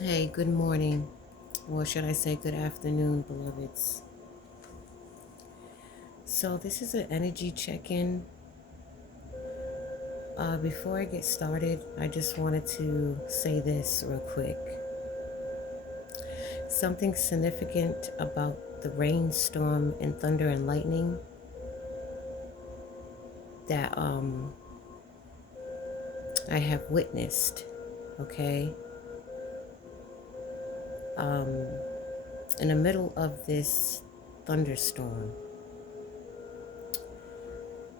Hey, good morning. Or should I say good afternoon, beloveds? So, this is an energy check in. Before I get started, I just wanted to say this real quick. Something significant about the rainstorm and thunder and lightning that I have witnessed, okay? Um, in the middle of this thunderstorm,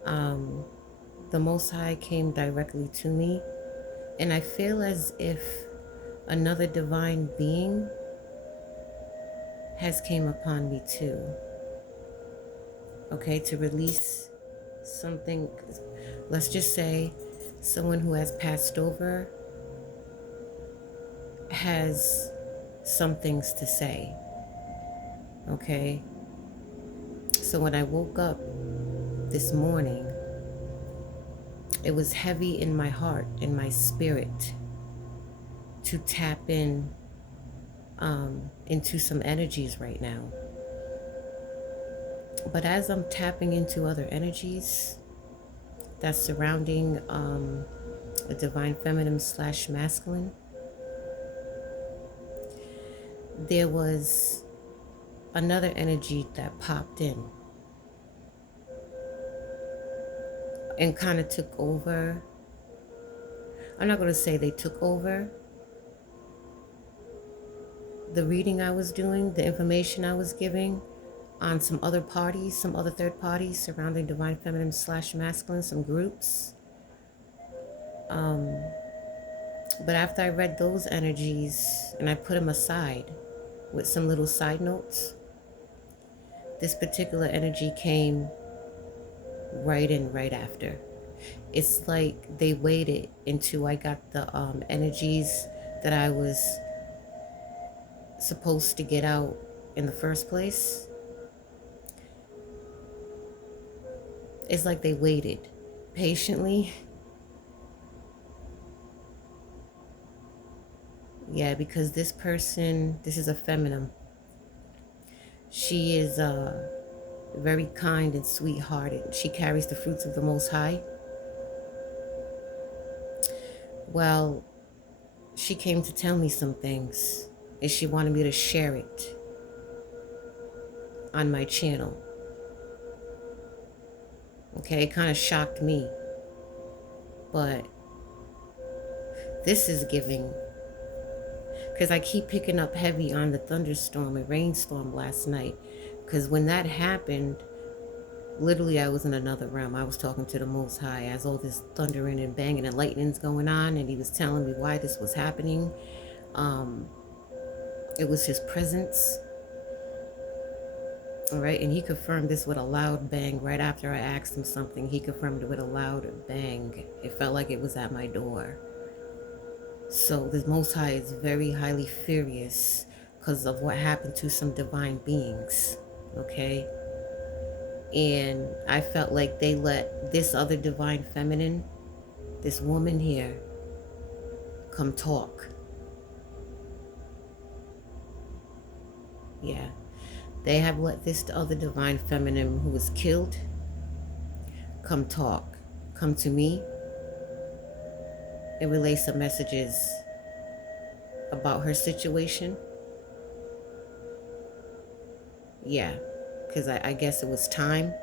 um, the Most High came directly to me, and I feel as if another divine being has came upon me too, okay, to release something. Let's just say someone who has passed over has some things to say, okay? So when I woke up this morning, it was heavy in my heart, in my spirit, to tap in into some energies right now. But as I'm tapping into other energies that's surrounding a divine feminine slash masculine, there was another energy that popped in and kind of took over. I'm not going to say they took over the reading I was doing, the information I was giving on some other parties, some other third parties surrounding divine feminine slash masculine, some groups. But after I read those energies and I put them aside with some little side notes, this particular energy came right in right after. It's like they waited until I got the energies that I was supposed to get out in the first place. It's like they waited patiently. Yeah, because this person, this is a feminine. She is very kind and sweet-hearted. She carries the fruits of the Most High. Well, she came to tell me some things, and she wanted me to share it on my channel. Okay, it kind of shocked me, but this is giving, because I keep picking up heavy on the thunderstorm and rainstorm last night, because when that happened, literally I was in another realm. I was talking to the Most High as all this thundering and banging and lightning's going on, and he was telling me why this was happening. It was his presence. All right, and he confirmed this with a loud bang right after I asked him something. He confirmed it with a loud bang. It felt like it was at my door. So the Most High is very highly furious because of what happened to some divine beings, okay? And I felt like they let this other divine feminine, this woman here, come talk. Yeah. They have let this other divine feminine who was killed come talk, come to me and relay some messages about her situation. Yeah, because I guess it was time.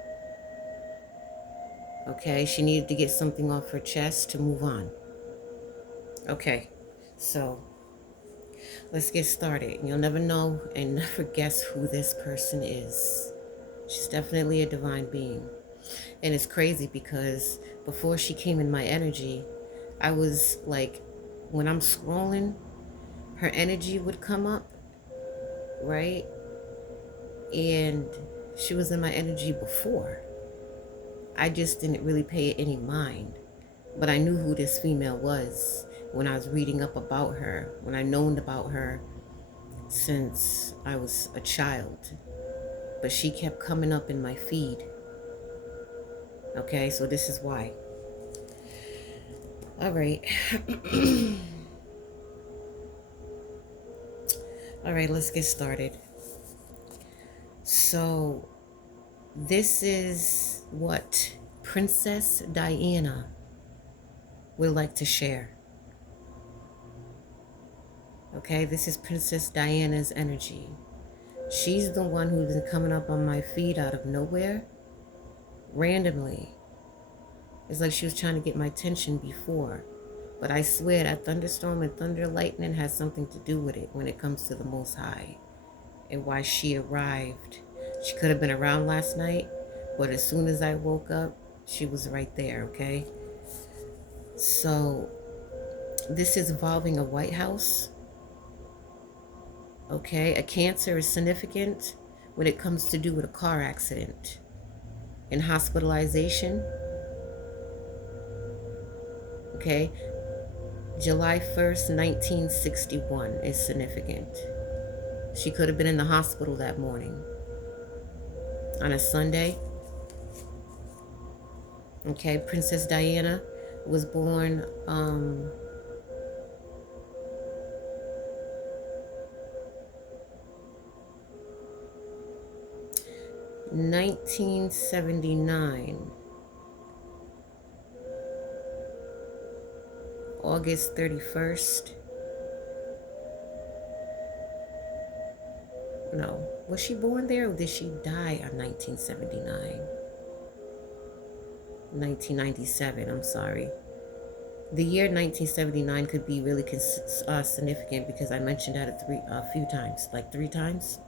Okay, she needed to get something off her chest to move on. Okay, so let's get started. You'll never know and never guess who this person is. She's definitely a divine being. And it's crazy because before she came in my energy, I was like, when I'm scrolling, her energy would come up, right? And she was in my energy before. I just didn't really pay it any mind. But I knew who this female was when I was reading up about her, when I known about her since I was a child. But she kept coming up in my feed. Okay, so this is why. All right. All right, let's get started. So, this is what Princess Diana would like to share. Okay, this is Princess Diana's energy. She's the one who's been coming up on my feed out of nowhere, randomly. It's like she was trying to get my attention before. But I swear that thunderstorm and thunder lightning has something to do with it when it comes to the Most High and why she arrived. She could have been around last night, but as soon as I woke up, she was right there, okay? So this is involving a White House, okay? A Cancer is significant when it comes to do with a car accident and hospitalization, okay? July 1st, 1961 is significant. She could have been in the hospital that morning on a Sunday. Okay, Princess Diana was born 1979, August 31st. No, was she born there or did she die on 1979? 1997, I'm sorry. The year 1979 could be really significant because I mentioned that a few times, like 3 times.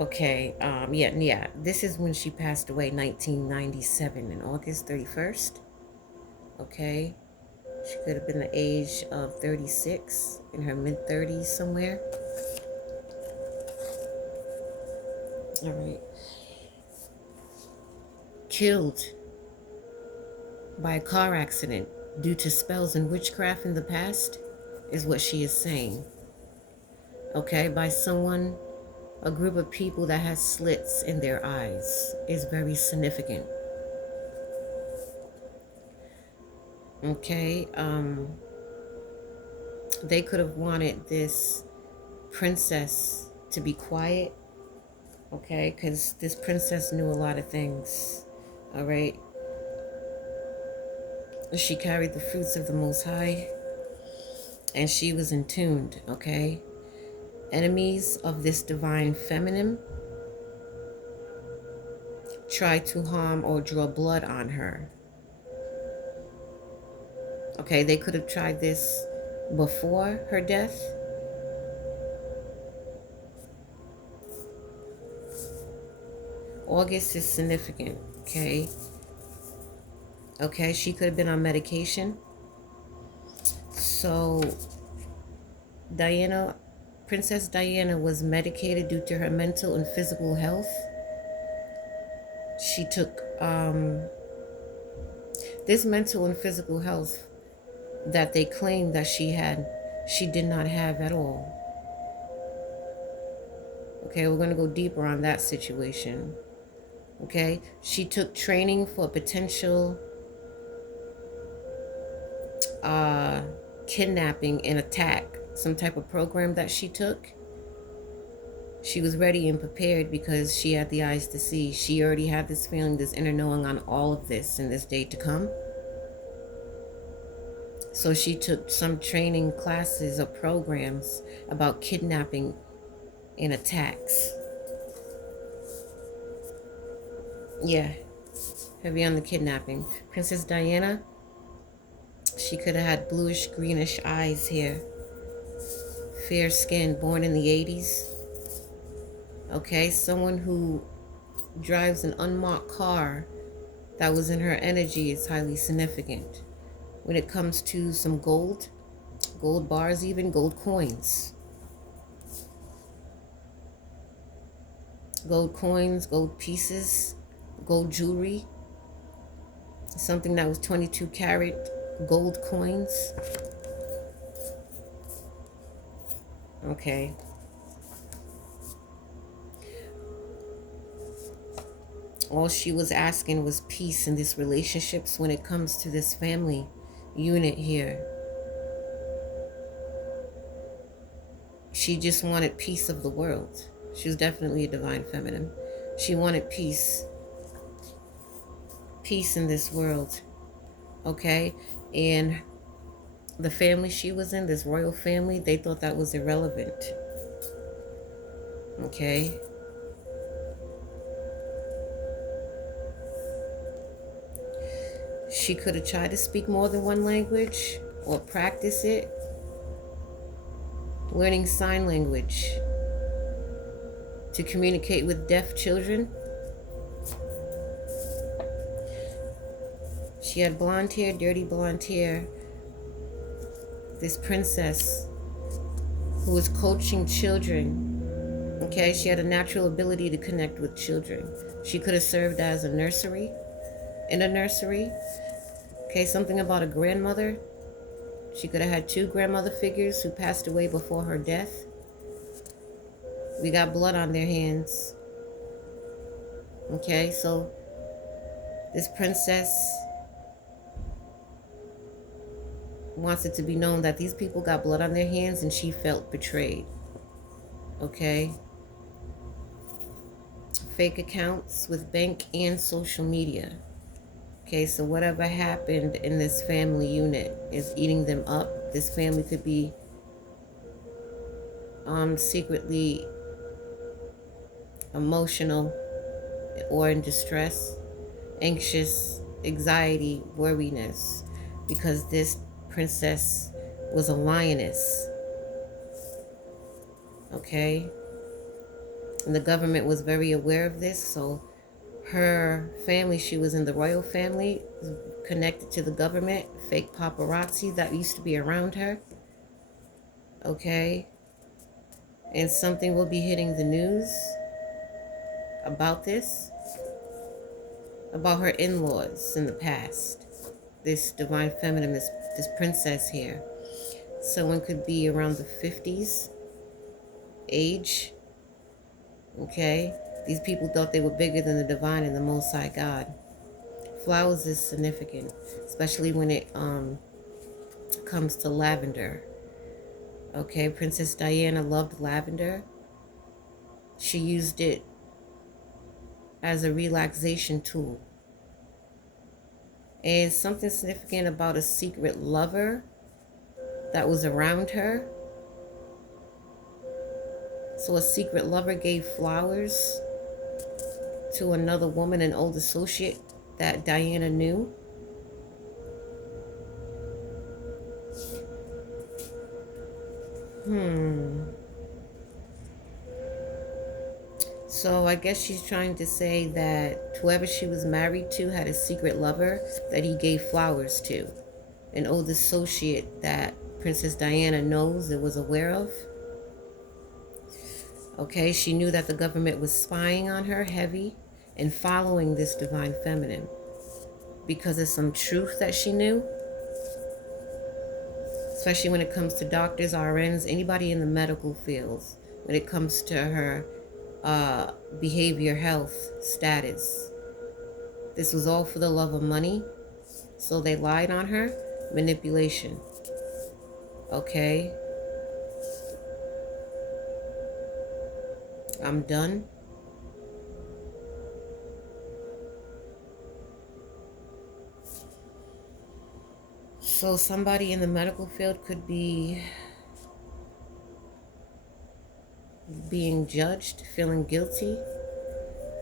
Okay, yeah. This is when she passed away, 1997, in August 31st. Okay, she could have been the age of 36, in her mid-30s somewhere. All right. Killed by a car accident due to spells and witchcraft in the past is what she is saying. Okay, by someone, a group of people that has slits in their eyes is very significant. Okay, they could have wanted this princess to be quiet, okay, because this princess knew a lot of things. All right, she carried the fruits of the Most High and she was in tuned. Okay, enemies of this divine feminine tried to harm or draw blood on her. Okay, they could have tried this before her death. August is significant, okay? Okay, she could have been on medication. So, Princess Diana was medicated due to her mental and physical health. She took this mental and physical health that they claimed that she had, she did not have at all. Okay, we're going to go deeper on that situation. Okay, she took training for potential kidnapping and attack, some type of program that she took. She was ready and prepared because she had the eyes to see. She already had this feeling, this inner knowing on all of this in this day to come. So she took some training classes or programs about kidnapping and attacks. Yeah, heavy on the kidnapping. Princess Diana, she could have had bluish greenish eyes here. Fair skin, born in the 80s. Okay, someone who drives an unmarked car that was in her energy is highly significant. When it comes to some gold bars, even gold coins. Gold coins, gold pieces, gold jewelry. Something that was 22 karat gold coins. Okay. All she was asking was peace in this relationships when it comes to this family unit here. She just wanted peace of the world. She was definitely a divine feminine. She wanted peace. Peace in this world. Okay? And the family she was in, this royal family, they thought that was irrelevant. Okay? She could have tried to speak more than one language or practice it. Learning sign language to communicate with deaf children. She had blonde hair, dirty blonde hair. This princess who was coaching children. Okay, she had a natural ability to connect with children. She could have served as a nursery, in a nursery. Okay, something about a grandmother. She could have had 2 grandmother figures who passed away before her death. We got blood on their hands. Okay, so this princess wants it to be known that these people got blood on their hands and she felt betrayed. Okay? Fake accounts with bank and social media. Okay, so whatever happened in this family unit is eating them up. This family could be secretly emotional or in distress, anxious, anxiety, worriness, because this princess was a lioness. Okay? And the government was very aware of this, so her family, she was in the royal family, connected to the government, fake paparazzi that used to be around her. Okay? And something will be hitting the news about this, about her in-laws in the past. This divine feminine, this princess here. Someone could be around the 50s age. Okay? These people thought they were bigger than the divine and the Most High God. Flowers is significant, especially when it comes to lavender. Okay, Princess Diana loved lavender. She used it as a relaxation tool. And something significant about a secret lover that was around her. So a secret lover gave flowers to another woman, an old associate that Diana knew. So I guess she's trying to say that whoever she was married to had a secret lover that he gave flowers to. An old associate that Princess Diana knows and was aware of. Okay, she knew that the government was spying on her heavy and following this divine feminine because of some truth that she knew. Especially when it comes to doctors, RNs, anybody in the medical fields, when it comes to her behavior health status. This was all for the love of money. So they lied on her. Manipulation. Okay. I'm done. So somebody in the medical field could be being judged, feeling guilty.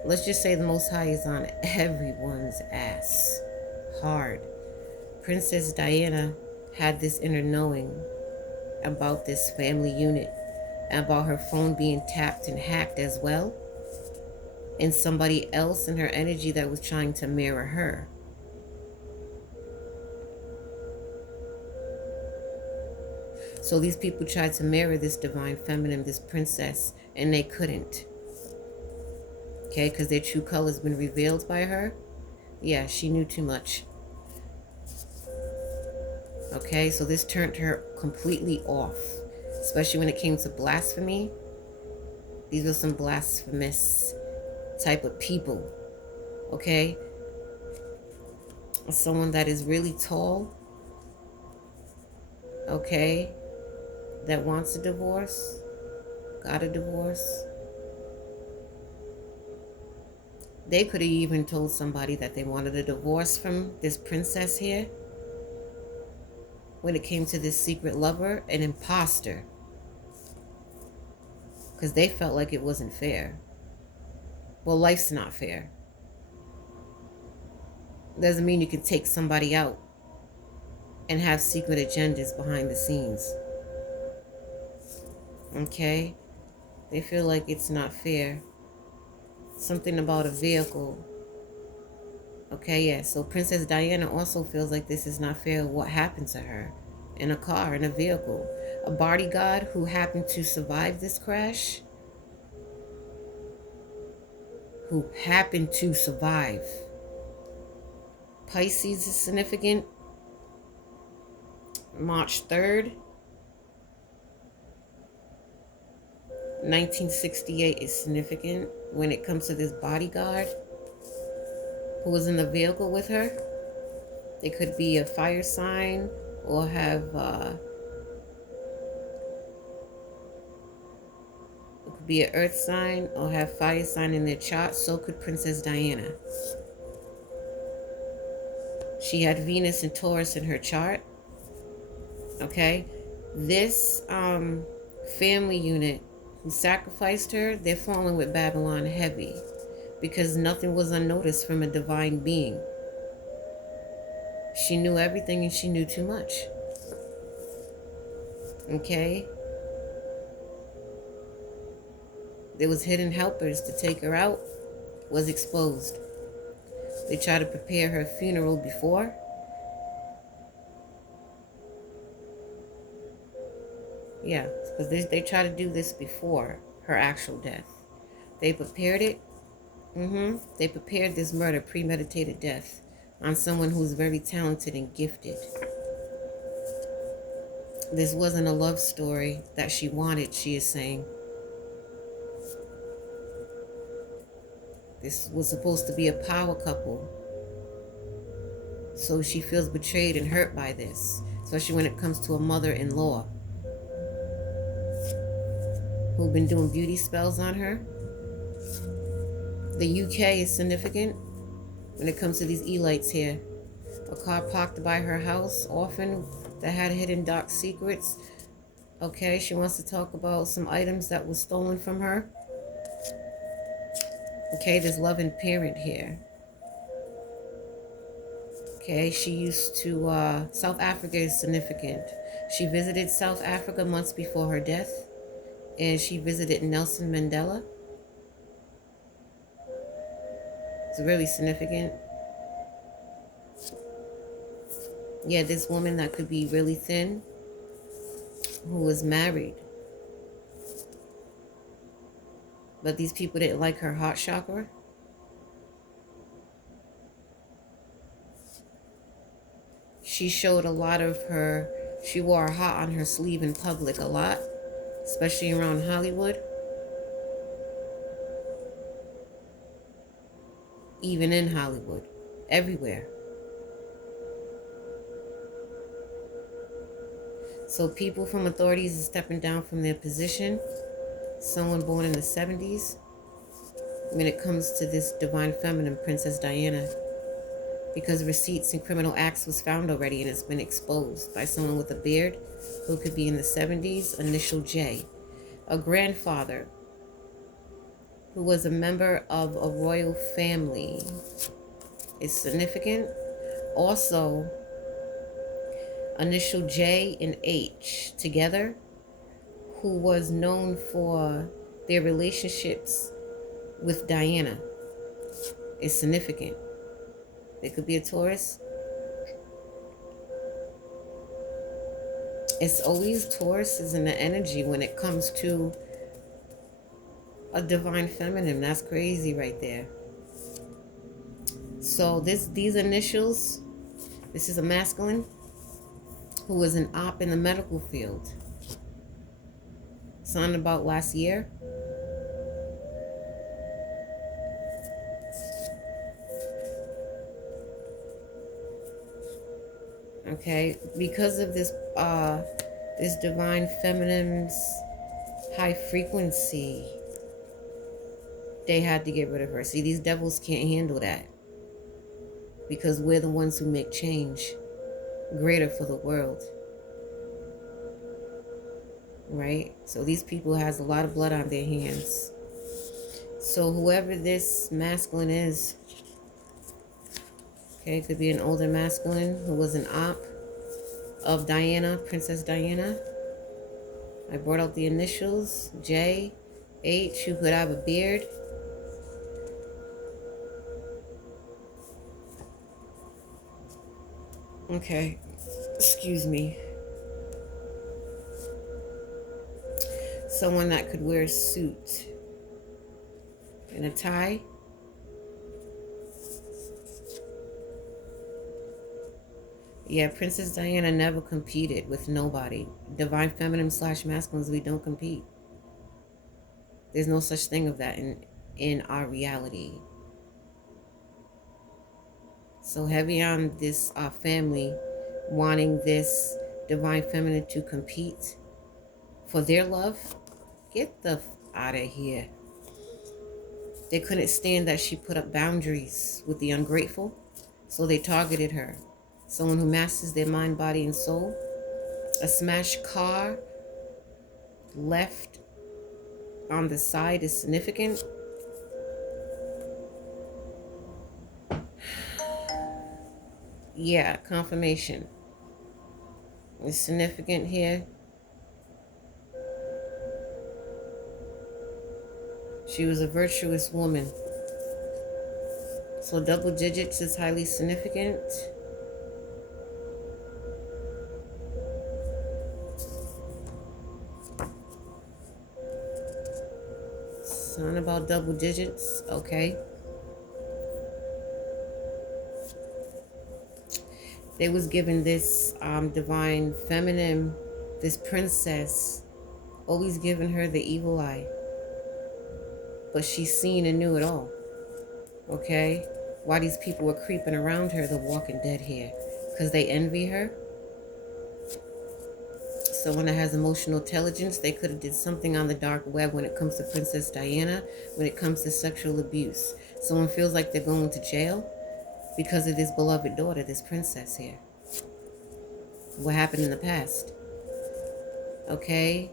Let's just say the Most High is on everyone's ass. Hard. Princess Diana had this inner knowing about this family unit, about her phone being tapped and hacked as well, and somebody else in her energy that was trying to mirror her. So these people tried to mirror this divine feminine, this princess, and they couldn't. Okay, because their true color's been revealed by her. Yeah, she knew too much. Okay, so this turned her completely off, especially when it came to blasphemy. These are some blasphemous type of people. Okay, someone that is really tall. Okay, that wants a divorce. got a divorce. They could have even told somebody that they wanted a divorce from this princess here. When it came to this secret lover, an imposter. Because they felt like it wasn't fair. Well, life's not fair. Doesn't mean you can take somebody out and have secret agendas behind the scenes. Okay? They feel like it's not fair. Something about a vehicle. Okay, yeah. So Princess Diana also feels like this is not fair. What happened to her in a car, in a vehicle? A bodyguard who happened to survive this crash. Who happened to survive. Pisces is significant. March 3rd. 1968 is significant when it comes to this bodyguard who was in the vehicle with her. They could be a fire sign or have it could be an earth sign or have fire sign in their chart. So could Princess Diana. She had Venus and Taurus in her chart. Okay, this family unit who sacrificed her, they're falling with Babylon heavy because nothing was unnoticed from a divine being. She knew everything and she knew too much. Okay? There was hidden helpers to take her out, was exposed. They tried to prepare her funeral before. Yeah, because they tried to do this before her actual death. They prepared it. They prepared this murder, premeditated death, on someone who's very talented and gifted. This wasn't a love story that she wanted, she is saying. This was supposed to be a power couple. So she feels betrayed and hurt by this, especially when it comes to a mother-in-law who've been doing beauty spells on her. The UK is significant when it comes to these elites here. A car parked by her house often that had hidden dark secrets. Okay, she wants to talk about some items that were stolen from her. Okay, there's loving parent here. Okay, she used to, South Africa is significant. She visited South Africa months before her death, and she visited Nelson Mandela. It's really significant. Yeah, this woman that could be really thin, who was married. But these people didn't like her heart chakra. She showed a lot of her, she wore a heart on her sleeve in public a lot, especially around Hollywood. Even in Hollywood, everywhere. So people from authorities are stepping down from their position. Someone born in the 70s. When it comes to this divine feminine, Princess Diana. Because receipts and criminal acts was found already and it's been exposed by someone with a beard who could be in the 70s, initial J. A grandfather who was a member of a royal family is significant. Also, initial J and H together, who was known for their relationships with Diana, is significant. It could be a Taurus. It's always Taurus is in the energy when it comes to a divine feminine. That's crazy right there. So these initials, this is a masculine who was an op in the medical field. Signed about last year. Okay, because of this this divine feminine's high frequency. They had to get rid of her. See, these devils can't handle that because we're the ones who make change greater for the world. Right? So these people has a lot of blood on their hands. So whoever this masculine is, okay, it could be an older masculine who was an op of Diana, Princess Diana. I brought out the initials, J, H, who could have a beard. Okay, excuse me. Someone that could wear a suit and a tie. Yeah, Princess Diana never competed with nobody. Divine feminine / masculines, we don't compete. There's no such thing of that in our reality. So heavy on this family wanting this divine feminine to compete for their love. Get the out of here. They couldn't stand that she put up boundaries with the ungrateful, so they targeted her. Someone who masters their mind, body, and soul. A smashed car left on the side is significant. Yeah, confirmation. It's significant here. She was a virtuous woman. So double digits is highly significant. Something about double digits, okay. They was given this divine feminine, this princess, always giving her the evil eye. But she's seen and knew it all, okay? Why these people were creeping around her, the Walking Dead here. Because they envy her. Someone that has emotional intelligence, they could have did something on the dark web when it comes to Princess Diana, when it comes to sexual abuse. Someone feels like they're going to jail because of this beloved daughter, this princess here. What happened in the past? Okay?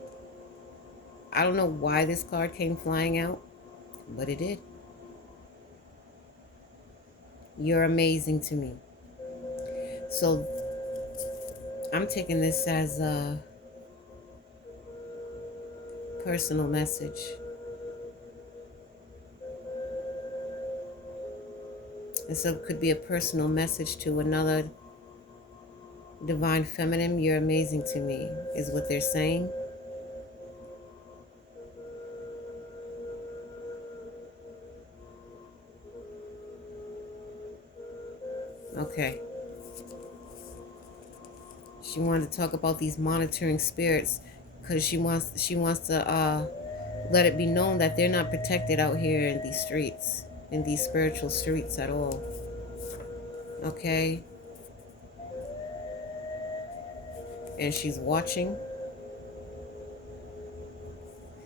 I don't know why this card came flying out, but it did. You're amazing to me. So I'm taking this as a personal message. And so it could be a personal message to another divine feminine. You're amazing to me, is what they're saying. Okay. She wanted to talk about these monitoring spirits because she wants to let it be known that they're not protected out here in these streets, in these spiritual streets at all. Okay? And she's watching.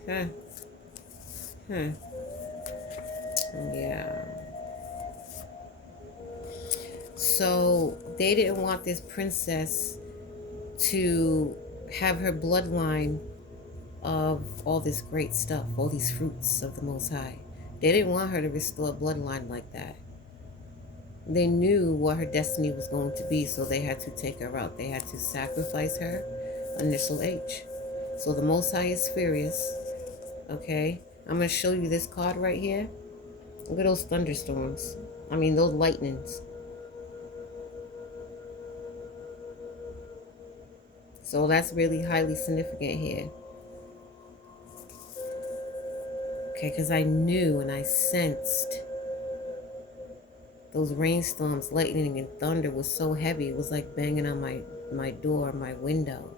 Huh. Huh. Yeah. So they didn't want this princess to have her bloodline of all this great stuff, all these fruits of the Most High. They didn't want her to restore a bloodline like that. They knew what her destiny was going to be, so they had to take her out. They had to sacrifice her, initial H. So the Most High is furious. Okay? I'm going to show you this card right here. Look at those thunderstorms. I mean, those lightnings. So that's really highly significant here. Okay, because I knew and I sensed those rainstorms, lightning, and thunder was so heavy. It was like banging on my door, my window.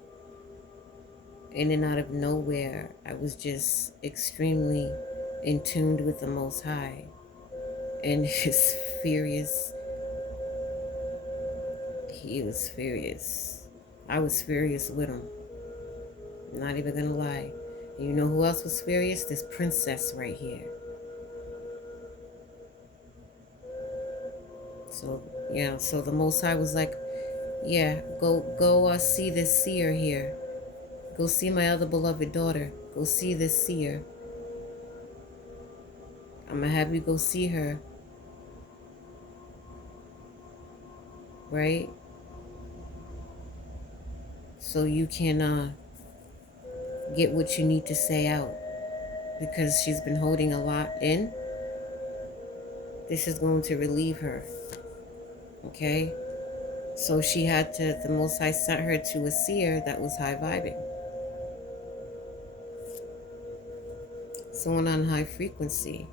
In and out of nowhere, I was just extremely in tuned with the Most High. And his furious. He was furious. I was furious with him. I'm not even gonna lie. You know who else was furious? This princess right here. So, yeah, so the Most High was like, yeah, go see this seer here. Go see my other beloved daughter. Go see this seer. I'm going to have you go see her. Right? So you can get what you need to say out. Because she's been holding a lot in. This is going to relieve her. Okay? So she had to, the Most High sent her to a seer that was high vibing. Someone on high frequency.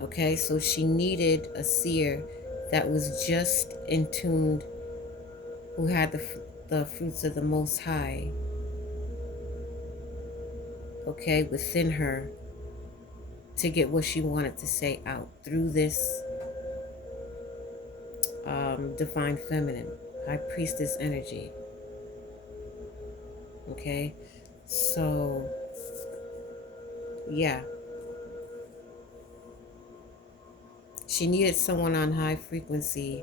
Okay, so she needed a seer that was just in tuned, who had the fruits of the Most High, okay, within her, to get what she wanted to say out through this divine feminine, high priestess energy. Okay, so yeah, she needed someone on high frequency,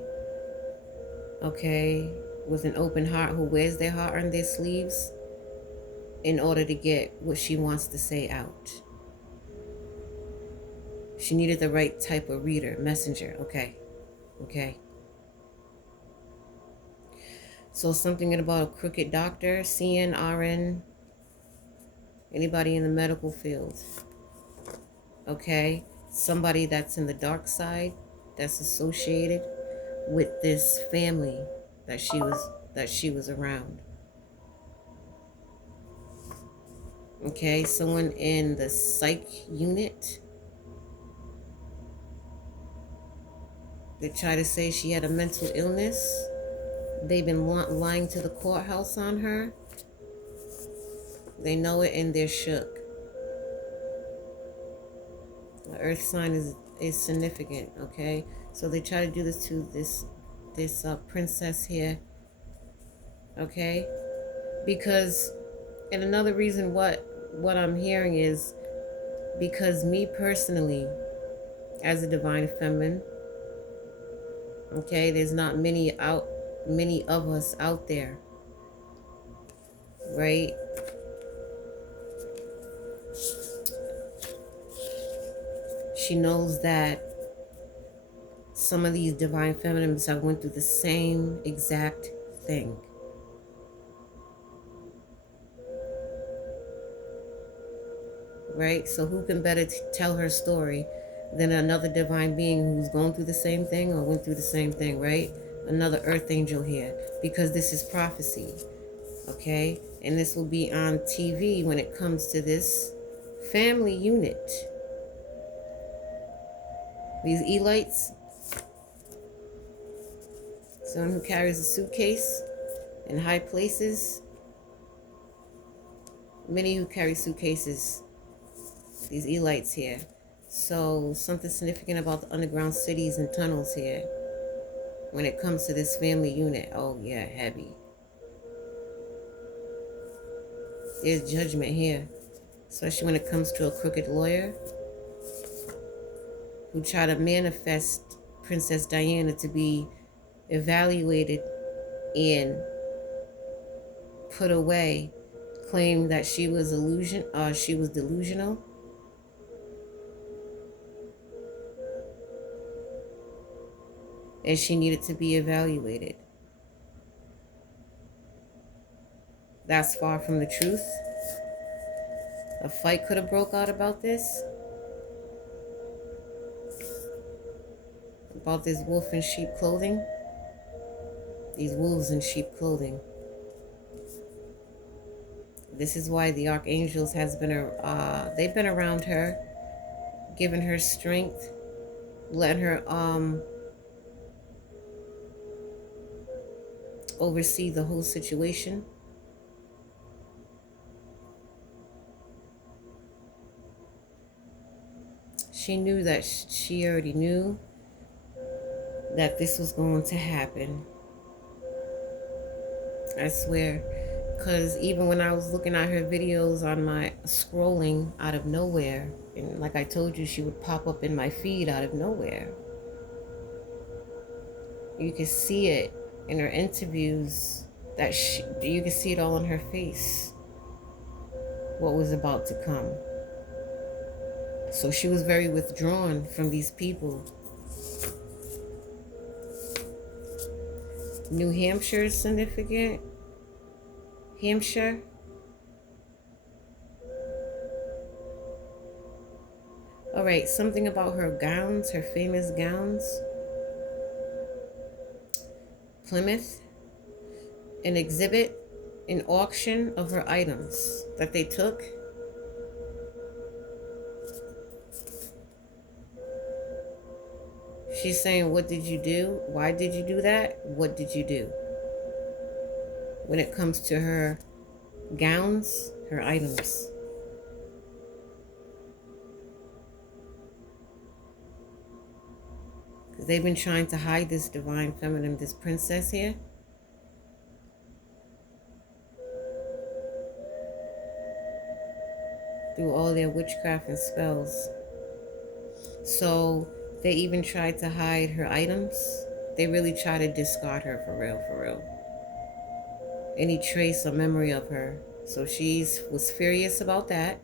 okay, with an open heart, who wears their heart on their sleeves, in order to get what she wants to say out. She needed the right type of reader, messenger. Okay. So something about a crooked doctor, CN, RN, anybody in the medical field. Okay. Somebody that's in the dark side, that's associated with this family that she was around. Okay. Someone in the psych unit. They try to say she had a mental illness. They've been lying to the courthouse on her. They know it and they're shook. The earth sign is significant, okay? So they try to do this to this princess here, okay? Because, and another reason what I'm hearing is because me personally, as a divine feminine, okay, there's not many of us out there, right? She knows that some of these divine feminines have went through the same exact thing. Right? So who can better tell her story than another divine being who's gone through the same thing or went through the same thing, right? Another earth angel here, because this is prophecy, okay? And this will be on TV when it comes to this family unit. These Elites, someone who carries a suitcase in high places, many who carry suitcases, these Elites here. So something significant about the underground cities and tunnels here when it comes to this family unit. Oh yeah, heavy. There's judgment here, especially when it comes to a crooked lawyer who tried to manifest Princess Diana to be evaluated and put away, claimed that she was delusional. And she needed to be evaluated. That's far from the truth. A fight could have broke out about this. About this wolf in sheep clothing. These wolves in sheep clothing. This is why the archangels has been, they've been around her, giving her strength, letting her oversee the whole situation. She knew that she already knew that this was going to happen. I swear, Because even when I was looking at her videos on my scrolling out of nowhere, and like I told you, she would pop up in my feed out of nowhere. You could see it in her interviews, that you could see it all on her face, what was about to come. So she was very withdrawn from these people. New Hampshire is significant. Hampshire. All right, something about her gowns, her famous gowns. Plymouth. An exhibit, an auction of her items that they took. She's saying, what did you do? Why did you do that? What did you do? When it comes to her gowns, her items. Because they've been trying to hide this divine feminine, this princess here. Through all their witchcraft and spells. So they even tried to hide her items. They really try to discard her for real, for real. Any trace or memory of her. So she was furious about that.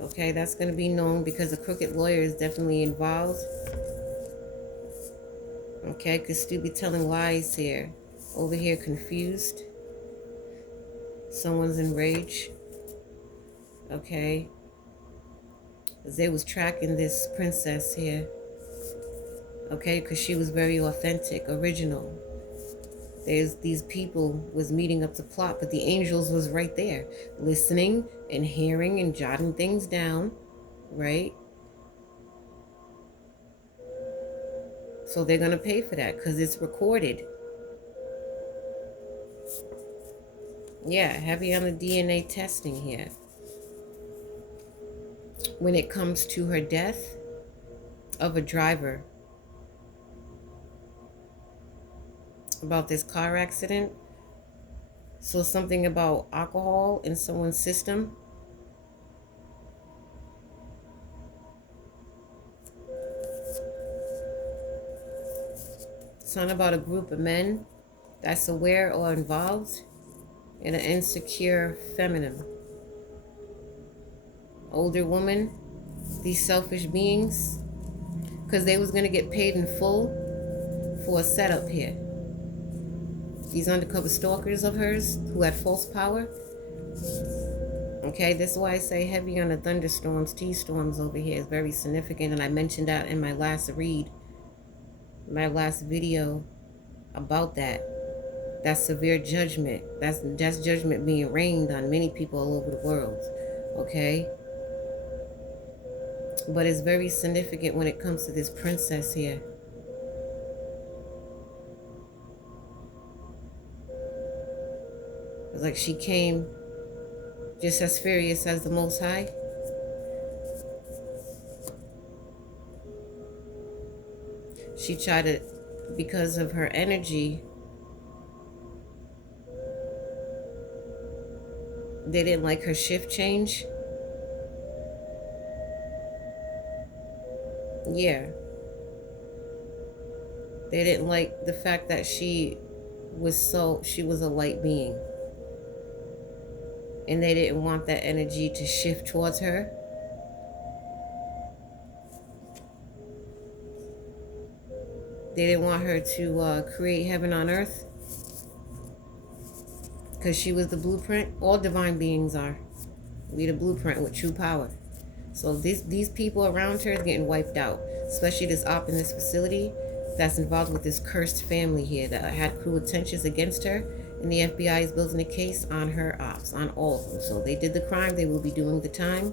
Okay, that's going to be known because a crooked lawyer is definitely involved. Okay, could still be telling lies here. Over here, confused. Someone's enraged. Okay. Because they was tracking this princess here. Okay, because she was very authentic, original. There's these people was meeting up to plot, but the angels was right there, listening and hearing and jotting things down, right? So they're going to pay for that because it's recorded. Yeah, heavy on the DNA testing here. When it comes to her death of a driver, about this car accident. So something about alcohol in someone's system. It's not about a group of men that's aware or involved in an insecure feminine. Older woman, these selfish beings, because they was going to get paid in full for a setup here. These undercover stalkers of hers who had false power. Okay, this is why I say heavy on the thunderstorms, T-storms over here is very significant. And I mentioned that in my last my last video about that. That's severe judgment. That's judgment being rained on many people all over the world. Okay? But it's very significant when it comes to this princess here. It's like she came just as furious as the Most High. She tried to, because of her energy, they didn't like her shift change. Yeah. They didn't like the fact that she was a light being. And they didn't want that energy to shift towards her. They didn't want her to create heaven on earth. Because she was the blueprint. All divine beings are. We the blueprint with true power. So these people around her is getting wiped out. Especially this op in this facility that's involved with this cursed family here that had cruel intentions against her. And the FBI is building a case on her ops, on all of them. So they did the crime, they will be doing the time.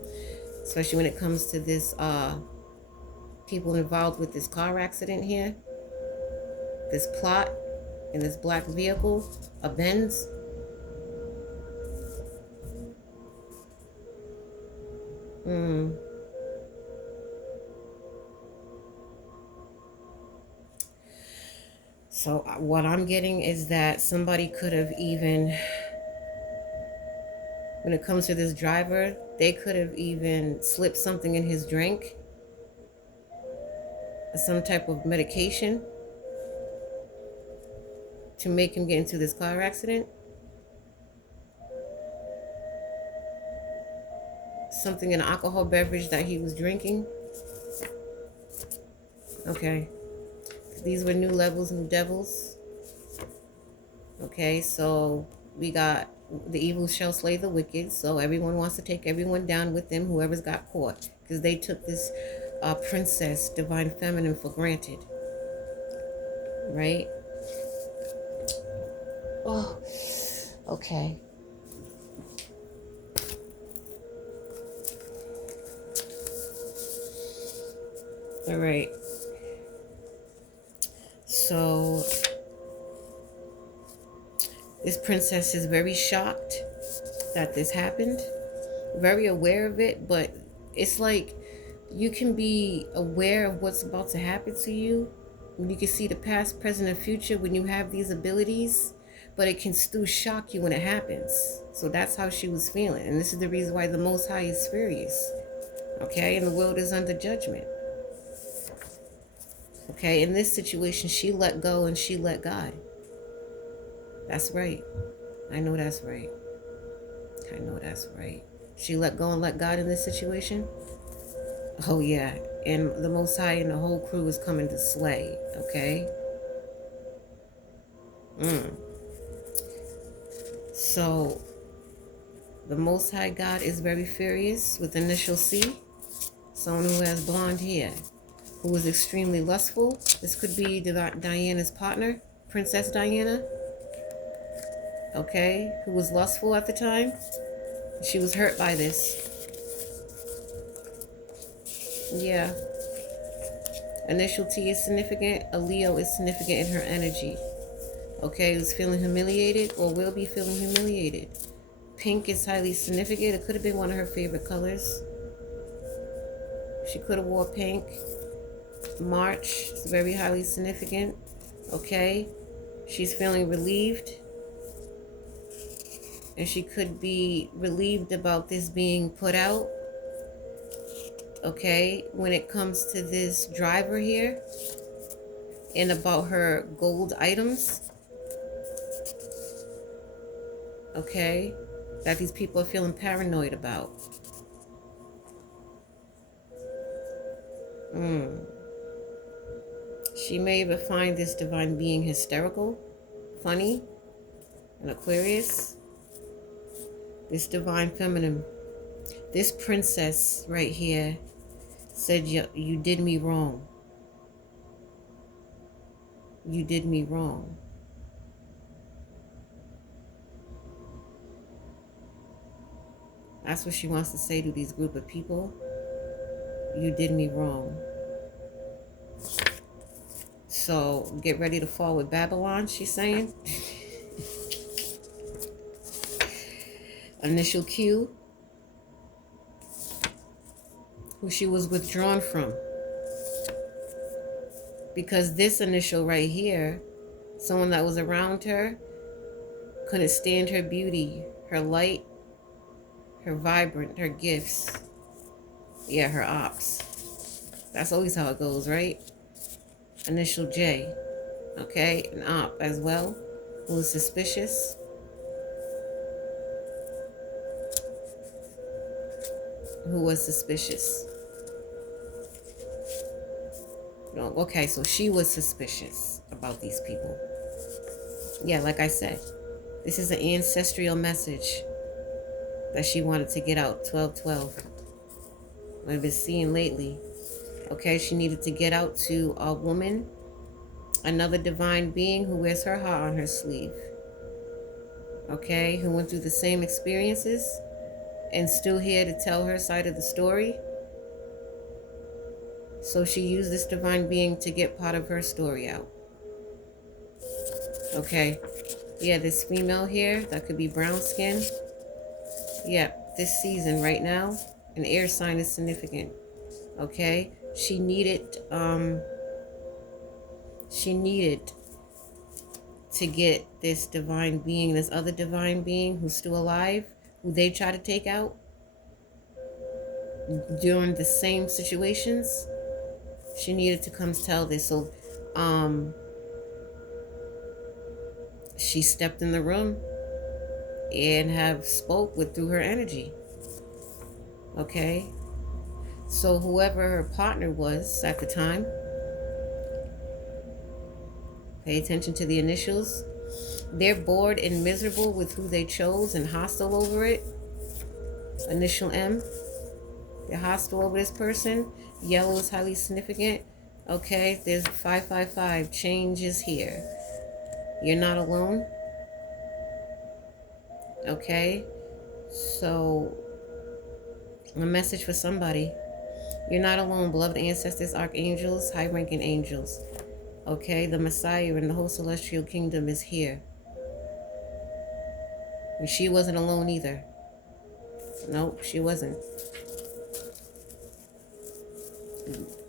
Especially when it comes to this people involved with this car accident here. This plot in this black vehicle, a Benz. So what I'm getting is that somebody could have even, when it comes to this driver, they could have even slipped something in his drink, some type of medication to make him get into this car accident. Something in an alcohol beverage that he was drinking. Okay. These were new levels, new devils. Okay, so we got the evil shall slay the wicked. So everyone wants to take everyone down with them, whoever's got caught, because they took this princess, divine feminine, for granted. Right? Oh, okay. All right. So this princess is very shocked that this happened, very aware of it, but it's like you can be aware of what's about to happen to you. You can see the past, present, and future when you have these abilities, but it can still shock you when it happens. So that's how she was feeling. And this is the reason why the Most High is furious. Okay? And the world is under judgment. Okay? In this situation, she let go and she let God. That's right. I know that's right. I know that's right. She let go and let God in this situation. Oh, yeah. And the Most High and the whole crew is coming to slay. Okay? So, the Most High God is very furious with initial C. Someone who has blonde hair, who is extremely lustful. This could be Diana's partner, Princess Diana. Okay? Who was lustful at the time. She was hurt by this. Yeah. Initial T is significant. A Leo is significant in her energy. Okay, who's feeling humiliated or will be feeling humiliated. Pink is highly significant. It could have been one of her favorite colors. She could have wore pink. March is very highly significant. Okay, she's feeling relieved. And she could be relieved about this being put out. Okay, when it comes to this driver here and about her gold items. Okay, that these people are feeling paranoid about. She may even find this divine being hysterical, funny, an Aquarius. This divine feminine, this princess right here said, you did me wrong. You did me wrong. That's what she wants to say to these group of people. You did me wrong. So get ready to fall with Babylon, she's saying. Initial Q, who she was withdrawn from. Because this initial right here, someone that was around her, couldn't stand her beauty, her light, her vibrant, her gifts. Yeah, her ops. That's always how it goes, right? Initial J. Okay, an op as well, who was suspicious. Who was suspicious. No, okay, so she was suspicious about these people. Yeah, like I said, this is an ancestral message that she wanted to get out. 1212. I've been seeing lately. Okay, she needed to get out to a woman, another divine being who wears her heart on her sleeve. Okay, who went through the same experiences and still here to tell her side of the story. So she used this divine being to get part of her story out. Okay, yeah, this female here that could be brown skin. Yeah, this season right now, an air sign is significant. Okay, she needed to get this divine being, this other divine being who's still alive, who they try to take out during the same situations. She needed to come tell this. So she stepped in the room and have spoke with through her energy. Okay, so whoever her partner was at the time, pay attention to the initials. They're bored and miserable with who they chose and hostile over it. Initial M. They're hostile over this person. Yellow is highly significant. Okay, there's 555. Change is here. You're not alone. Okay, so a message for somebody. You're not alone, beloved ancestors, archangels, high-ranking angels. Okay, the Messiah and the whole celestial kingdom is here. And she wasn't alone either. Nope, she wasn't.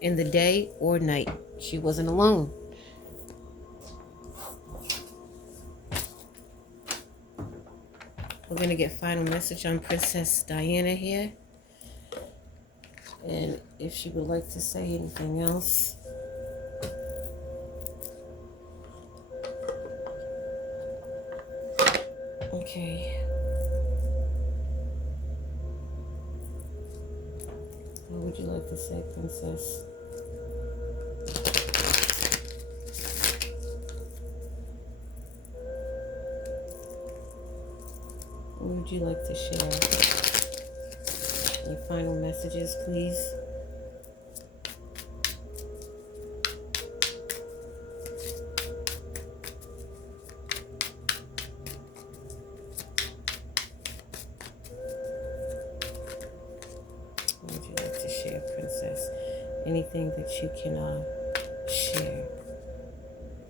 In the day or night, she wasn't alone. We're going to get final message on Princess Diana here. And if she would like to say anything else. Okay. What would you like to say, Princess? What would you like to share? Your final messages, please. What would you like to share, Princess? Anything that you can share.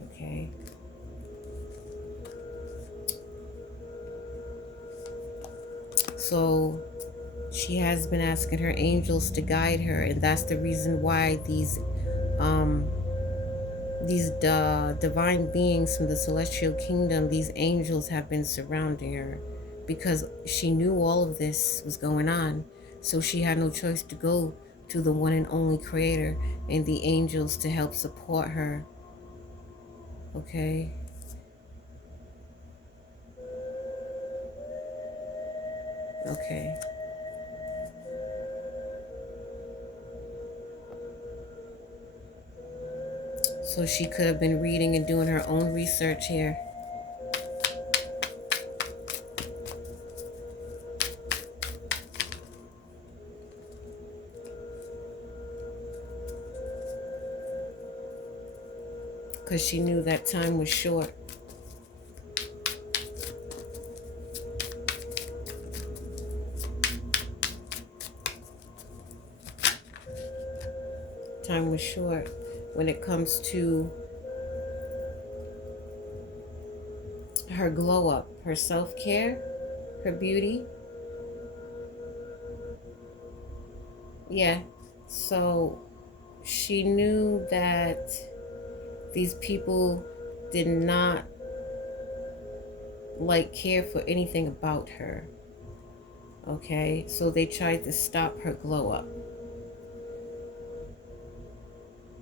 Okay. So she has been asking her angels to guide her, and that's the reason why these divine beings from the celestial kingdom, these angels have been surrounding her, because she knew all of this was going on. So she had no choice to go to the one and only creator and the angels to help support her. Okay. Okay. So she could have been reading and doing her own research here. Because she knew that time was short. Time was short when it comes to her glow up, her self-care, her beauty. Yeah, so she knew that these people did not care for anything about her. Okay, so they tried to stop her glow up.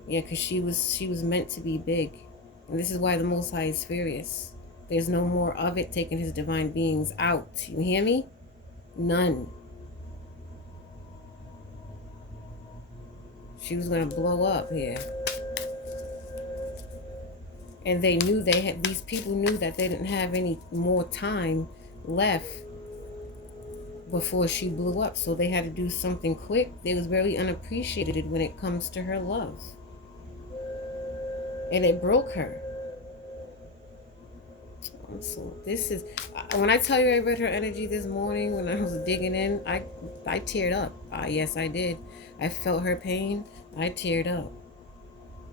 Yeah, because she was meant to be big. And this is why the Most High is furious. There's no more of it taking his divine beings out. You hear me? None. She was going to blow up here. And they knew these people knew that they didn't have any more time left before she blew up. So they had to do something quick. They was very unappreciated when it comes to her love. And it broke her. So this is, when I tell you I read her energy this morning when I was digging in, I teared up. Yes, I did. I felt her pain. I teared up.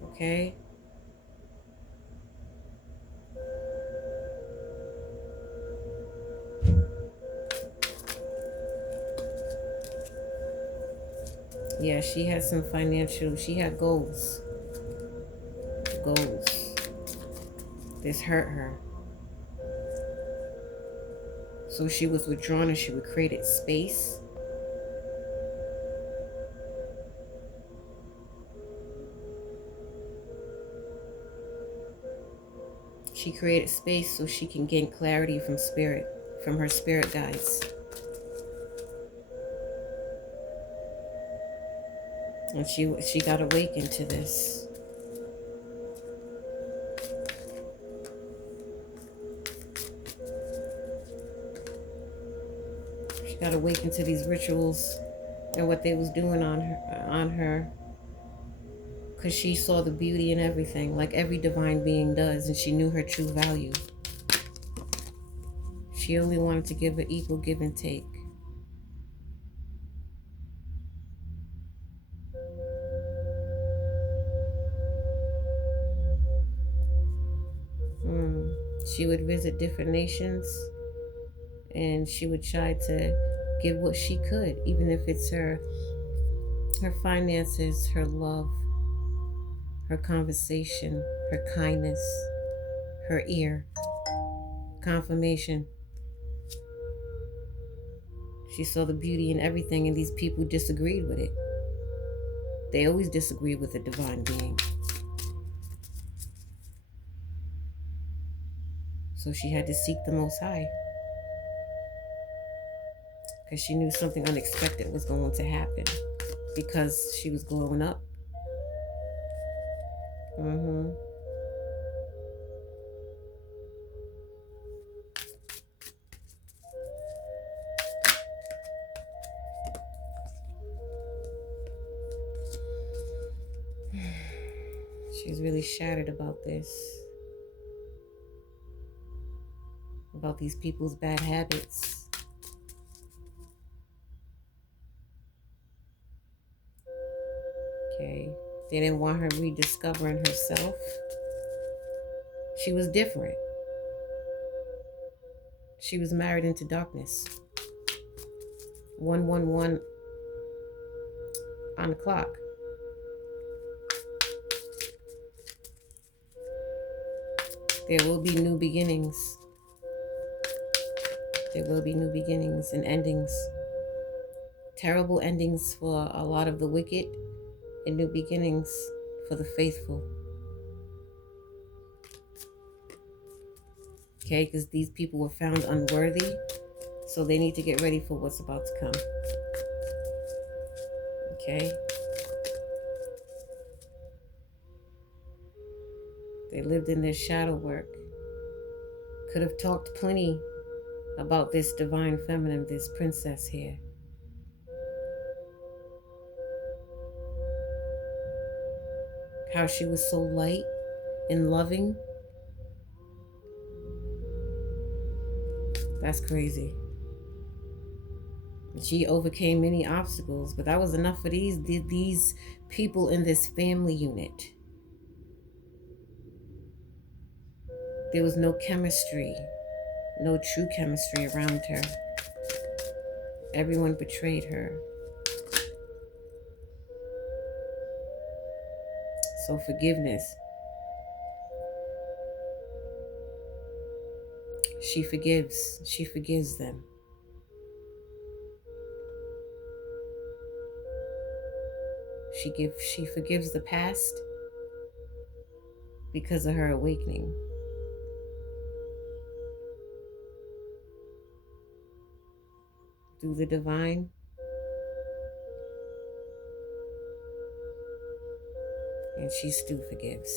Okay? Yeah, she had some financial, she had goals. Goals. This hurt her. So she was withdrawn and she would create space. She created space so she can gain clarity from spirit, from her spirit guides. And she got awakened to this. She got awakened to these rituals and what they was doing on her. Because she saw the beauty in everything, like every divine being does, and she knew her true value. She only wanted to give an equal give and take. She would visit different nations, and she would try to give what she could, even if it's her finances, her love, her conversation, her kindness, her ear, confirmation. She saw the beauty in everything, and these people disagreed with it. They always disagree with the divine being. So she had to seek the Most High, because she knew something unexpected was going to happen, because she was glowing up. She's really shattered about this, about these people's bad habits. Okay, they didn't want her rediscovering herself. She was different. She was married into darkness. 111 on the clock. There will be new beginnings. There will be new beginnings and endings. Terrible endings for a lot of the wicked, and new beginnings for the faithful. Okay, because these people were found unworthy, so they need to get ready for what's about to come. Okay? They lived in their shadow work. Could have talked plenty about this divine feminine, this princess here. How she was so light and loving. That's crazy. She overcame many obstacles, but that was enough for these people in this family unit. There was no chemistry, no true chemistry around her. Everyone betrayed her. So forgiveness. She forgives them. She forgives the past because of her awakening. Through the divine, and she still forgives.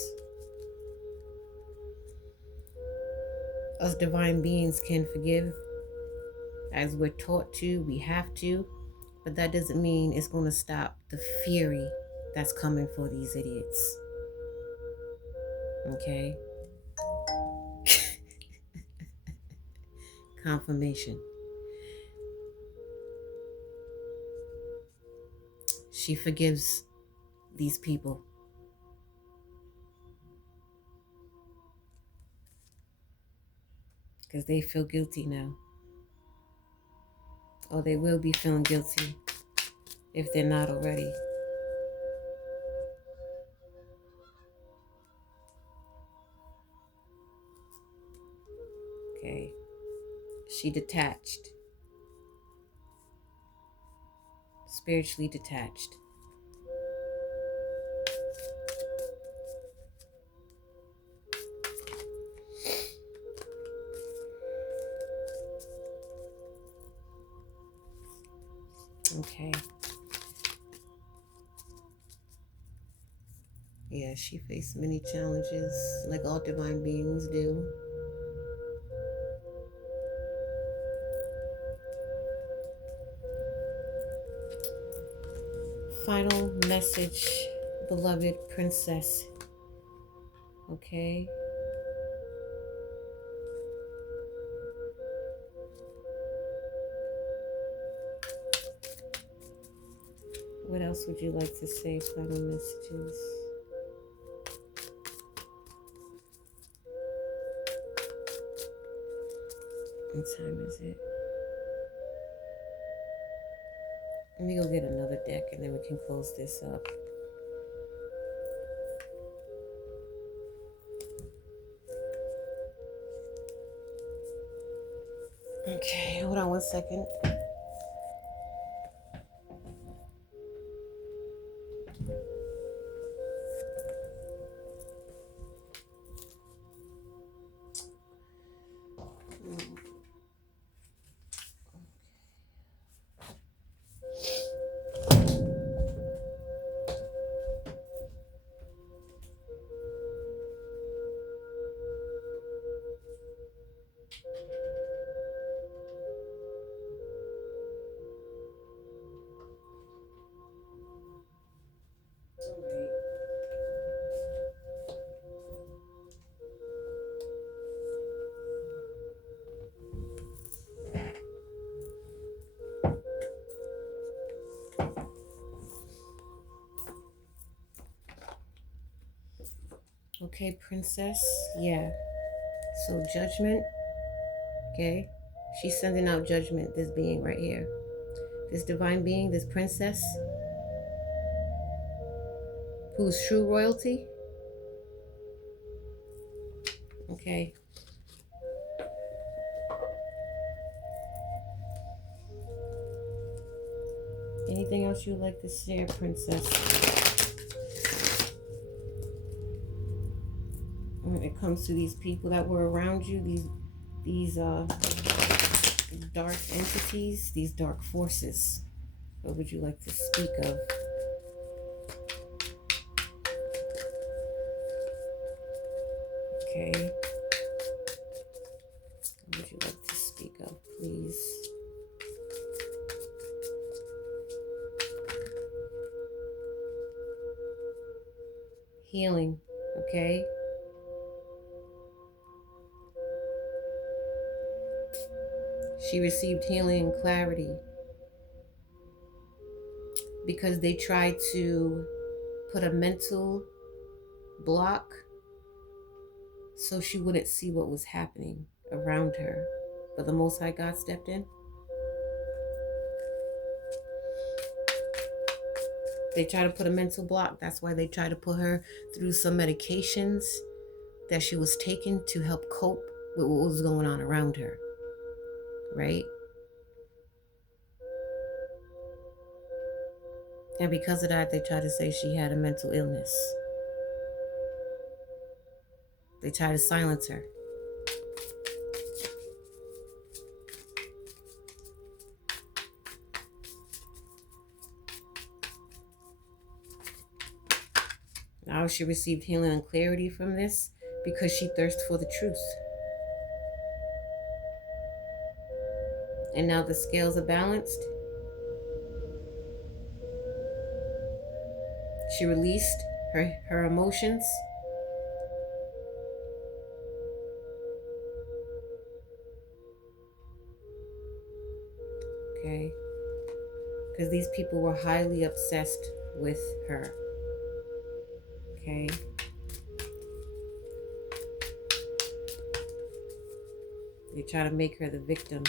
Us divine beings can forgive. As we're taught to, we have to, but that doesn't mean it's going to stop the fury that's coming for these idiots. Okay? Confirmation. She forgives these people. Because they feel guilty now. Or they will be feeling guilty if they're not already. She detached, spiritually detached. Okay. Yeah, she faced many challenges, like all divine beings do. Final message, beloved princess. Okay. What else would you like to say? Final messages. What time is it? Let me go get another deck and then we can close this up. Okay, hold on one second. Okay, princess. Yeah. So judgment. Okay. She's sending out judgment, this being right here. This divine being, this princess, who's true royalty. Okay. Anything else you'd like to share, princess? When it comes to these people that were around you, these dark entities, these dark forces, what would you like to speak of? Okay. What would you like to speak of, please? Healing. Okay. She received healing and clarity because they tried to put a mental block so she wouldn't see what was happening around her. But the Most High God stepped in. They tried to put a mental block. That's why they tried to put her through some medications that she was taking to help cope with what was going on around her. Right? And because of that, they tried to say she had a mental illness. They tried to silence her. Now she received healing and clarity from this because she thirsted for the truth. And now the scales are balanced. She released her emotions. Okay. Because these people were highly obsessed with her. Okay. They try to make her the victim.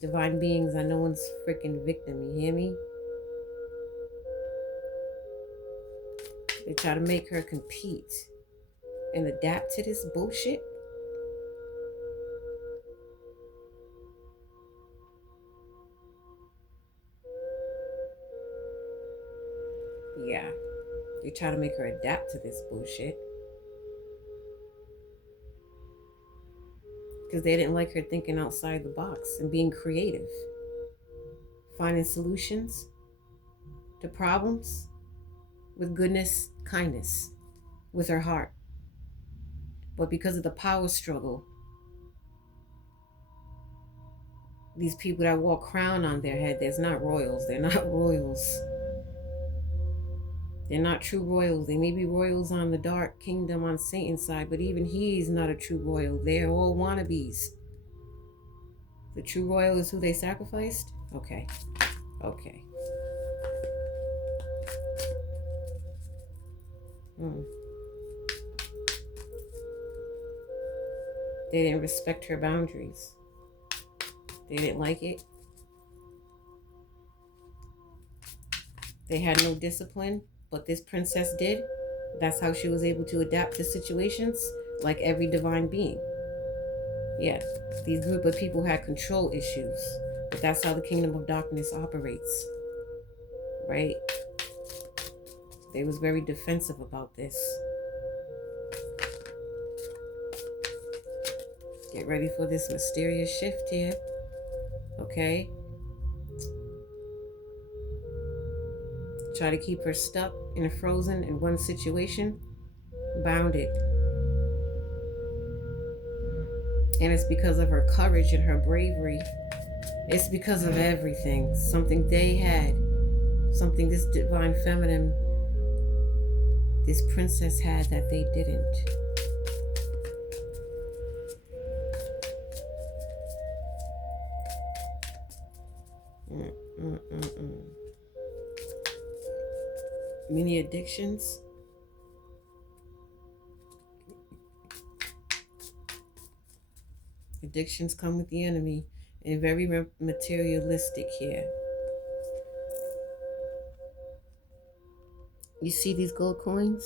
Divine beings are no one's freaking victim, you hear me? They try to make her compete and adapt to this bullshit. Yeah, they try to make her adapt to this bullshit because they didn't like her thinking outside the box and being creative, finding solutions to problems with goodness, kindness, with her heart. But because of the power struggle, these people that wore crown on their head, there's not royals. They're not royals. They're not true royals. They may be royals on the dark kingdom on Satan's side, but even he's not a true royal. They're all wannabes. The true royal is who they sacrificed? Okay. Okay. Hmm. They didn't respect her boundaries. They didn't like it. They had no discipline, but this princess did. That's how she was able to adapt to situations, like every divine being. Yeah, these group of people had control issues, but that's how the kingdom of darkness operates, right? They was very defensive about this. Get ready for this mysterious shift here, okay? Try to keep her stuck and frozen in one situation, bounded. And it's because of her courage and her bravery. It's because of everything. Something they had, something this divine feminine, this princess had that they didn't. Many addictions. Addictions come with the enemy, and very materialistic here. You see these gold coins?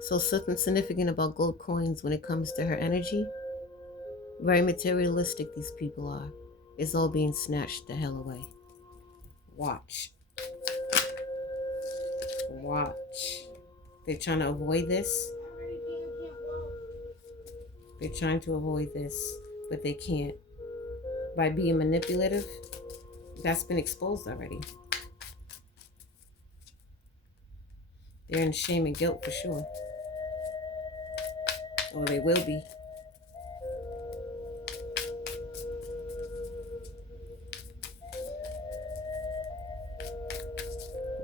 So something significant about gold coins when it comes to her energy. Very materialistic these people are. It's all being snatched the hell away. Watch. Watch. They're trying to avoid this. They're trying to avoid this, but they can't. By being manipulative, that's been exposed already. They're in shame and guilt for sure. Or they will be.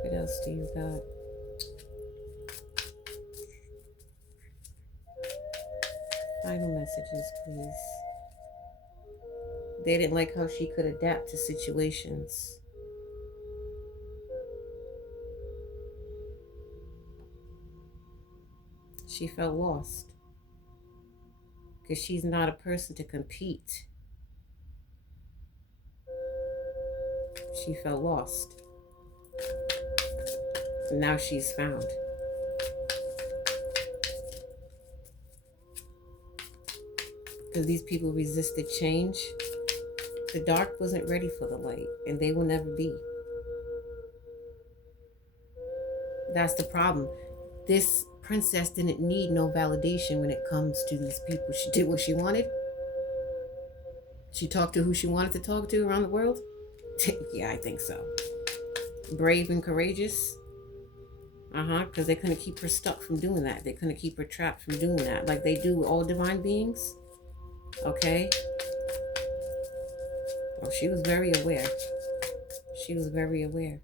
What else do you got? Final messages, please. They didn't like how she could adapt to situations. She felt lost because she's not a person to compete. She felt lost. Now she's found. Because these people resisted change. The dark wasn't ready for the light, and they will never be. That's the problem. This princess didn't need no validation when it comes to these people. She did what she wanted. She talked to who she wanted to talk to around the world. Yeah, I think so. Brave and courageous. Because they couldn't keep her stuck from doing that. They couldn't keep her trapped from doing that, like they do with all divine beings. Okay? Well, she was very aware. She was very aware.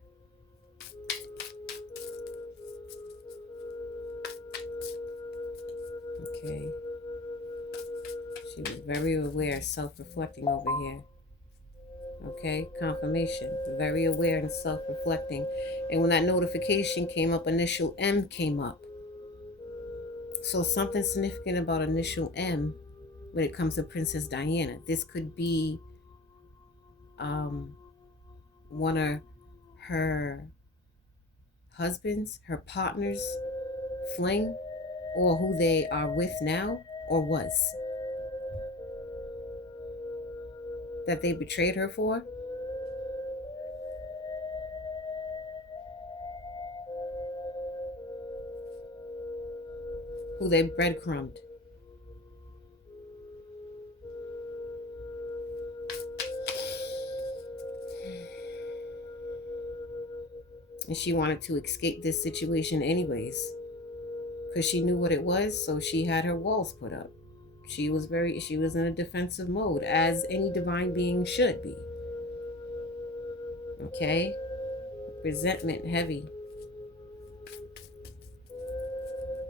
Okay. She was very aware, self-reflecting over here. Okay, confirmation. Very aware and self-reflecting. And when that notification came up, initial M came up. So something significant about initial M when it comes to Princess Diana. This could be one of her husbands, her partners, fling, or who they are with now or was. That they betrayed her for. who they breadcrumbed. And she wanted to escape this situation anyways, because she knew what it was, so she had her walls put up. She was in a defensive mode, as any divine being should be. Okay? Resentment heavy.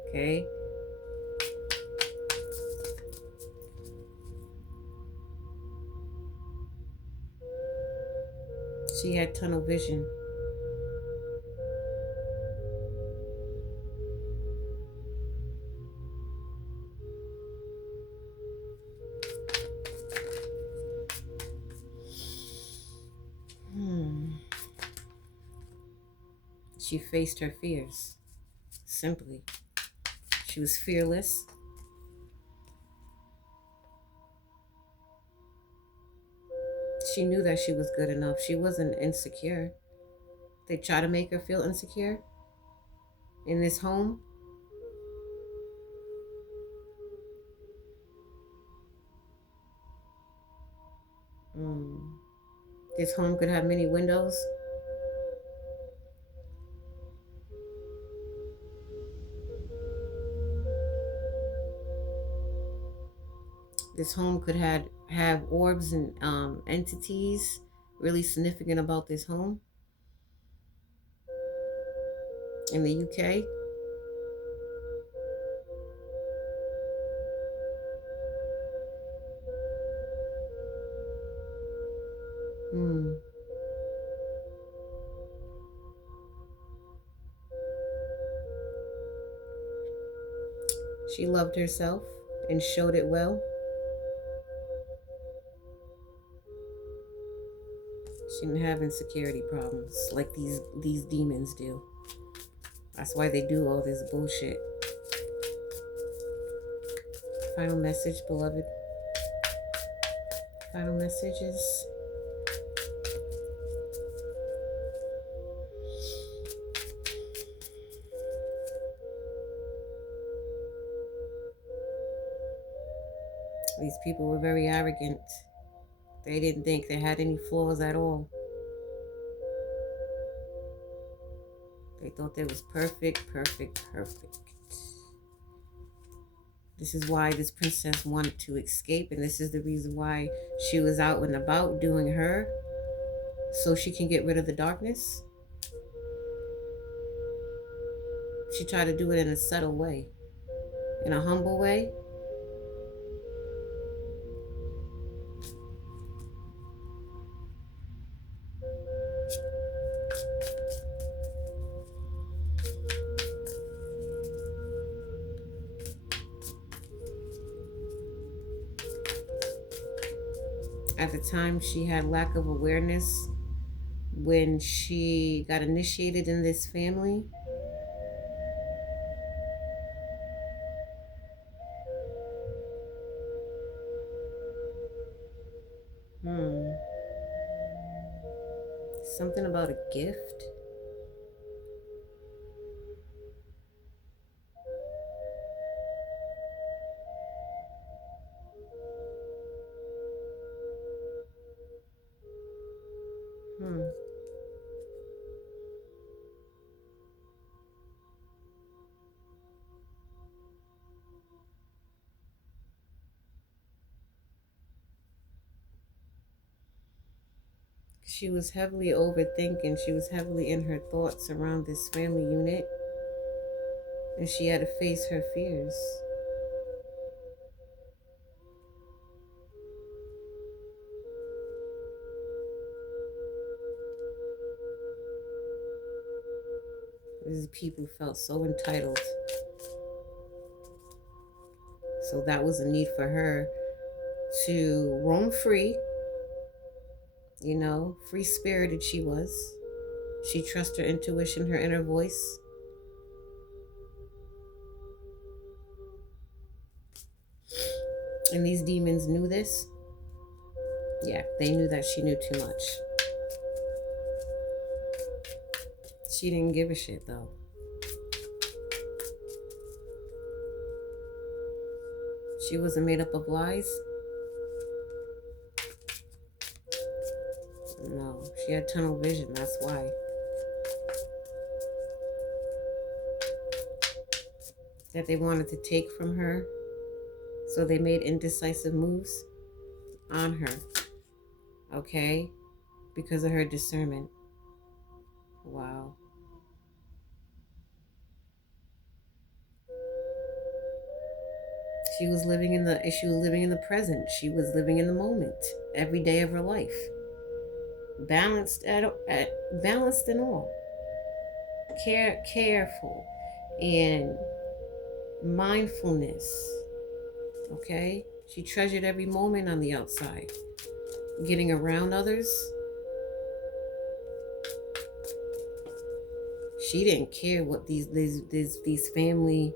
Okay? She had tunnel vision. She faced her fears. Simply. She was fearless. She knew that she was good enough. She wasn't insecure. They try to make her feel insecure in this home. This home could have many windows. This home could have orbs and entities really significant about this home. In the UK. She loved herself and showed it well. She didn't have insecurity problems like these demons do. That's why they do all this bullshit. Final message, beloved. Final messages. These people were very arrogant. They didn't think they had any flaws at all. They thought they was perfect. This is why this princess wanted to escape, and this is the reason why she was out and about doing her, so she can get rid of the darkness. She tried to do it in a subtle way, in a humble way. At the time, she had lack of awareness when she got initiated in this family. Something about a gift. She was heavily overthinking. She was heavily in her thoughts around this family unit. And she had to face her fears. These people felt so entitled. So that was a need for her to roam free. You know, free-spirited she was. She trusted her intuition, her inner voice. And these demons knew this. Yeah, they knew that she knew too much. She didn't give a shit, though. She wasn't made up of lies? No, she had tunnel vision, that's why. That they wanted to take from her, so they made indecisive moves on her, okay? Because of her discernment. Wow. She was living in the present. She was living in the moment every day of her life. Balanced balanced and all. Careful and mindfulness. Okay? She treasured every moment on the outside. Getting around others. She didn't care what these family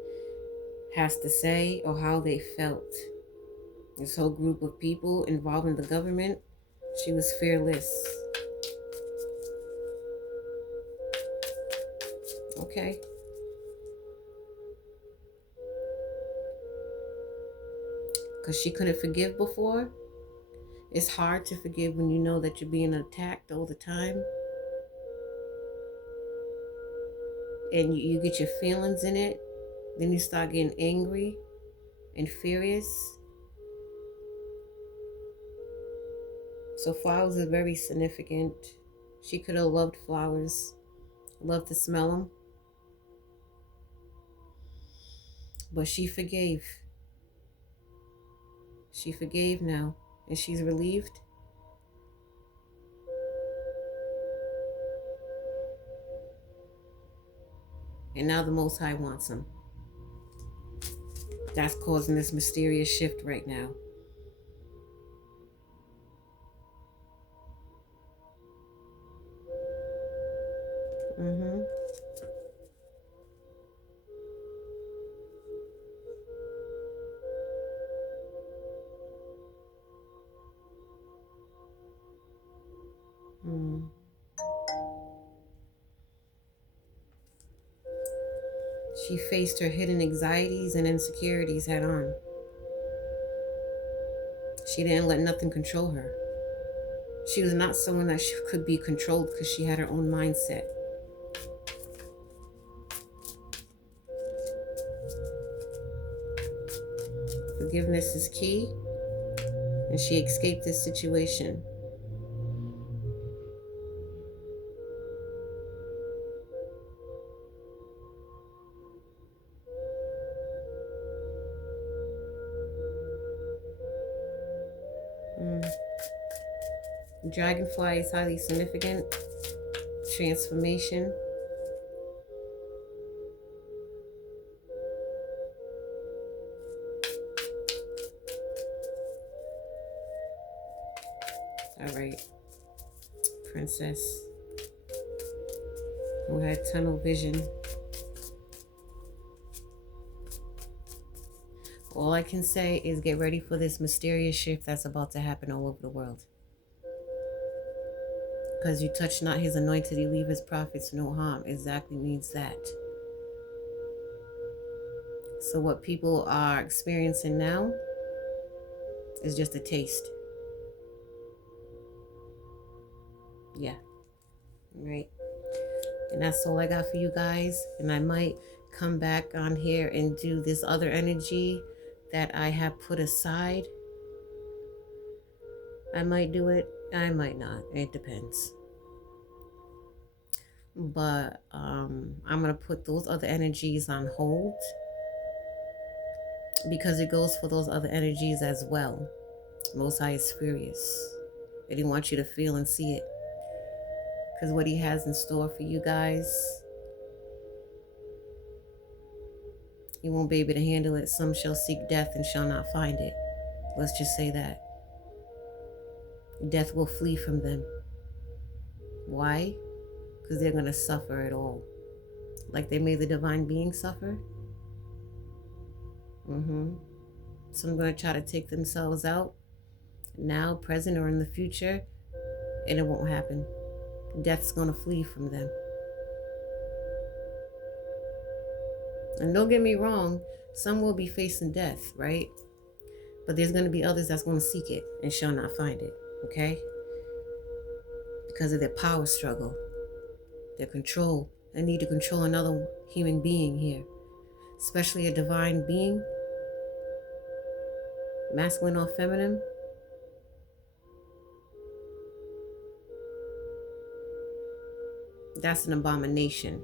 has to say or how they felt. This whole group of people involved in the government, she was fearless. Okay. Because she couldn't forgive before. It's hard to forgive when you know that you're being attacked all the time. And you get your feelings in it. Then you start getting angry and furious. So flowers are very significant. She could have loved flowers, loved to smell them. But she forgave. She forgave now, and she's relieved. And now the Most High wants him. That's causing this mysterious shift right now. Mm-hmm. Mm. She faced her hidden anxieties and insecurities head on. She didn't let nothing control her. She was not someone that could be controlled because she had her own mindset. Forgiveness is key, and she escaped this situation. Dragonfly is highly significant. Transformation. All right. Princess. We had tunnel vision. All I can say is get ready for this mysterious shift that's about to happen all over the world. Because you touch not his anointed, he leave his prophets no harm. Exactly means that. So what people are experiencing now is just a taste. Yeah. Right. And that's all I got for you guys. And I might come back on here and do this other energy that I have put aside. I might do it. I might not. It depends. But I'm going to put those other energies on hold because it goes for those other energies as well. Most High is furious. And he wants you to feel and see it. Because what he has in store for you guys, he won't be able to handle it. Some shall seek death and shall not find it. Let's just say that. Death will flee from them. Why? Because they're going to suffer it all. Like they made the divine being suffer. Some going to try to take themselves out now, present, or in the future, and it won't happen. Death's going to flee from them. And don't get me wrong, some will be facing death, right? But there's going to be others that's going to seek it and shall not find it, okay? Because of their power struggle, their control. They need to control another human being here, especially a divine being, masculine or feminine. That's an abomination.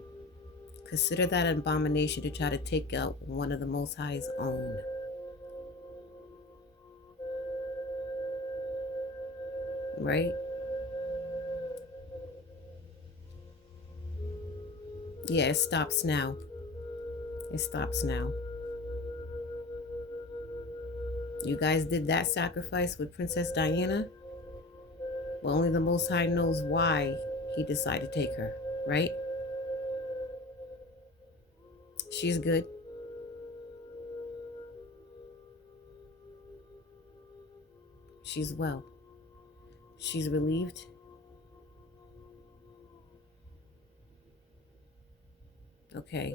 Consider that an abomination to try to take out one of the Most High's own. Right? Yeah, it stops now. It stops now. You guys did that sacrifice with Princess Diana? Well, only the Most High knows why he decided to take her, right? She's good. She's well. She's relieved. Okay.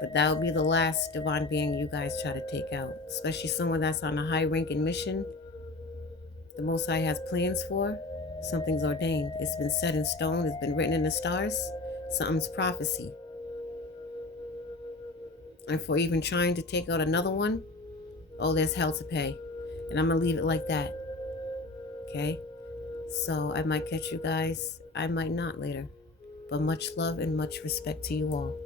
But that will be the last divine being you guys try to take out, especially someone that's on a high-ranking mission the Most High has plans for. Something's ordained. It's been set in stone. It's been written in the stars. Something's prophecy. And for even trying to take out another one, oh, there's hell to pay. And I'm going to leave it like that. Okay? So I might catch you guys. I might not later. But much love and much respect to you all.